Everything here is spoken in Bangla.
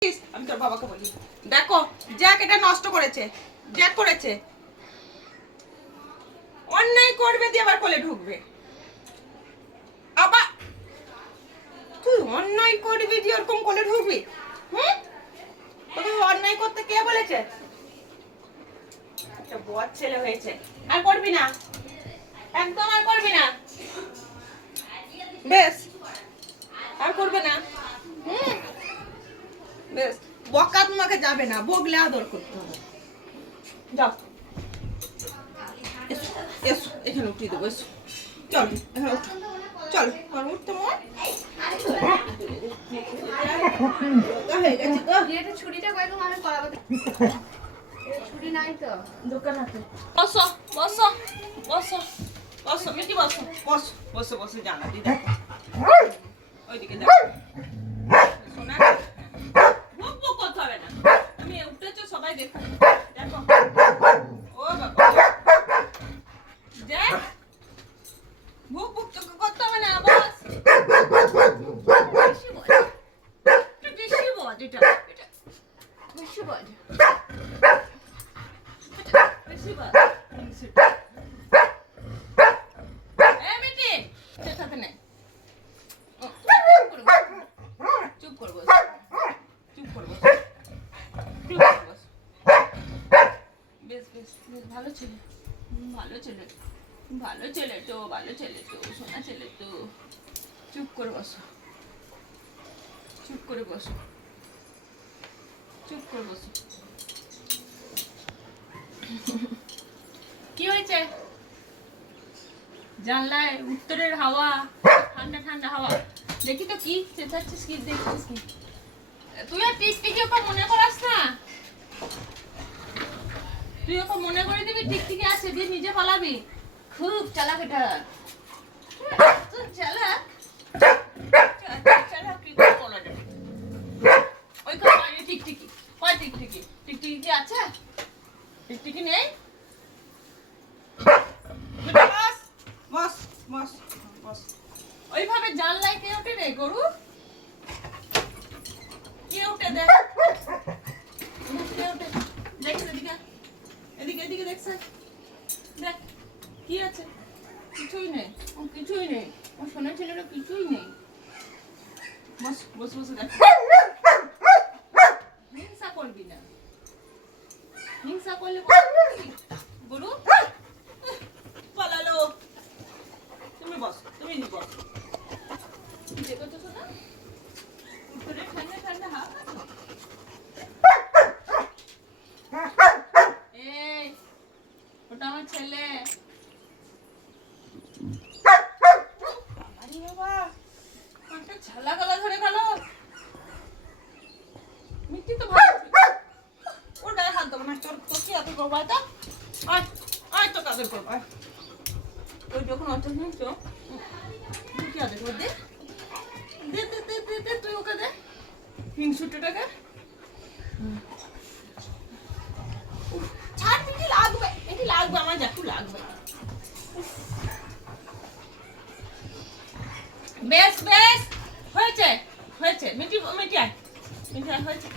আমি তোর বাবাকে বলি, দেখো জ্যাক এটা নষ্ট করেছে, জ্যাক করেছে, অন্যায় করবে দিয়ে আবার কোলে ঢুকবে। আবার তুই অন্যায় করবি দিয়ে এরকম কোলে ঢুকবি? তোকে অন্যায় করতে কে বলেছে? একটা বদ ছেলে হয়েছে, আর করবি না, একদম আর করবি না, বেশ আর করবে না। বেশ, বকা তোমাকে যাবে না, বগলে আদর করতে হবে। যাও, এসো এসো, এখানে উঠিয়ে দেবো, এসো, চল এখানে উঠো, চল উঠতে মন হয়ে গেছে। ছুরিটা কয়েকম আমি করাবো, ছুরি নাই তো দোকান আছে। বসো বসো বসো বসো, মিটি বসো, বসো বসে বসে জানাতি দেখো, ওইদিকে দেখো শোনা, বুক বুক করতে হবে না, আমি উঠেছো সবাই দেখো, দেখো ও বাবা, দেখ বুক বুক করতে হবে না, বস। বেশি বল, বেশি বল, এটা বেশি বল, বেশি বল। এই মিটি সেটাতে নে, চুপ করবো, চুপ করবো, চুপ করবো। বেশ বেশ বেশ, ভালো ছেলে, ভালো ছেলে, ভালো ছেলে তো, ভালো ছেলে তো, সোনা ছেলে তো। চুপ করে বসো, চুপ করে বসো, চুপ করে বসো। কি হয়েছে? জানলায় উত্তরের হাওয়া, ঠান্ডা ঠান্ডা হাওয়া, দেখি তো কি চেঁচাচ্ছিস, কি দেখছিস কি? তুই আর টিকটিকি ওকে মনে করাস না, তুই ওকে মনে করে দিবি টিকটিকি আছে দিয়ে নিজে পালাবি। খুব চালাক এটা, তুই চালাক, চালাক কি করে বলা যাবে? ওইখানে টিকটিকি, কয় টিকটিকি, টিকটিকি কি আছে? টিকটিকি নেই? বস বস বস বস, ওইভাবে জানলায় কে ওঠে রে গরু? কে ওঠে দেখ, কে ওঠে দেখ, এদিকে এদিকে এদিকে দেখছে, দেখ কি আছে? কিছুই নেই, কিছুই নেই, আমার সোনা ছেলেরা কিছুই নেই। বস বস বসে দেখ, হিংসা করবি না, হিংসা করলে গরু পালালো। তুমি বস, তুমি বস, দেখো তো শোনা, উপরে ঠান্ডা ঠান্ডা হাওয়া খাচ্ছো। এই ওটা আমার ছেলে। আরে বাবা, একটা ঝালা গলা ধরে গেল। মিষ্টি তো ভালো ছিল, ওর গায়ে হাত দেবো না, তোর কি আদর করবো? আয় তো, আয় আয়, তোকে আদর করবো, আয়। ওই যখন অত শুনছো, তুই কি আদর করবি? দে দে দে দে দে, তুই ওকে দে হিংসুটাকে। ছাড়, মিটি লাগবে, মিটি লাগবে, আমার একটু লাগবে। বেশ বেশ, হয়েছে হয়েছে, মিটি মিটি আয়, মিটি আয়, হয়েছে।